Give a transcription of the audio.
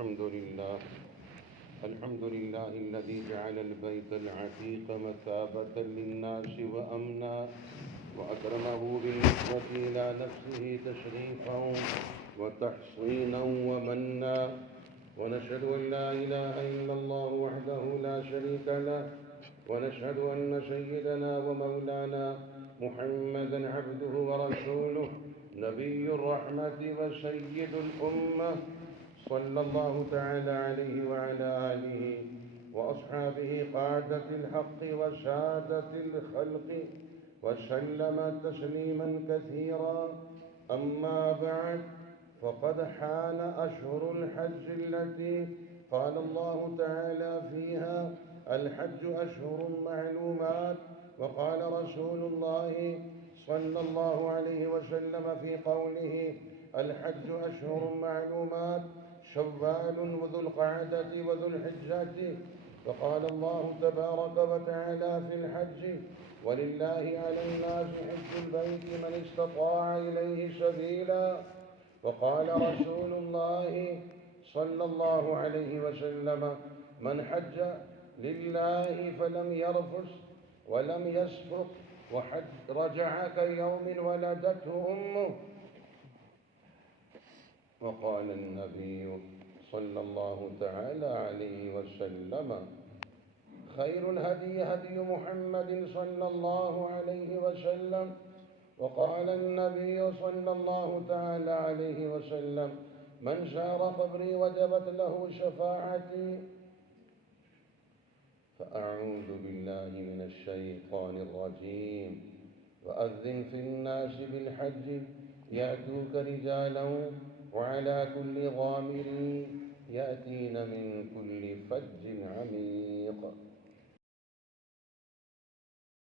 الحمد لله الذي جعل البيت العتيق مثابة للناس وأمنا، وأكرمه بالنسبة إلى نفسه تشريفا وتحصينا ومنا. ونشهد أن لا إله إلا الله وحده لا شريك له، ونشهد أن سيدنا ومولانا محمدا عبده ورسوله نبي الرحمة وسيد الأمة، صلى الله تعالى عليه وعلى آله وأصحابه قادة الحق وسادة الخلق، وسلم تسليما كثيرا. أما بعد، فقد حان أشهر الحج التي قال الله تعالى فيها: الحج أشهر معلومات. وقال رسول الله صلى الله عليه وسلم في قوله: الحج أشهر معلومات، شوال وذو القعدة وذو الحجة. وقال الله تبارك وتعالى في الحج: ولله على الناس حج البيت من استطاع إليه سبيلا. وقال رسول الله صلى الله عليه وسلم: من حج لله فلم يرفث ولم يسفق رجع كيوم ولدته أمه. وقال النبي صلى الله تعالى عليه وسلم: خير الهدي هدي محمد صلى الله عليه وسلم. وقال النبي صلى الله تعالى عليه وسلم: من زار قبري وجبت له شفاعتي. فأعوذ بالله من الشيطان الرجيم. وأذن في الناس بالحج يأتوك رجالا وعلى كل ضامر يأتين من كل فج عميق.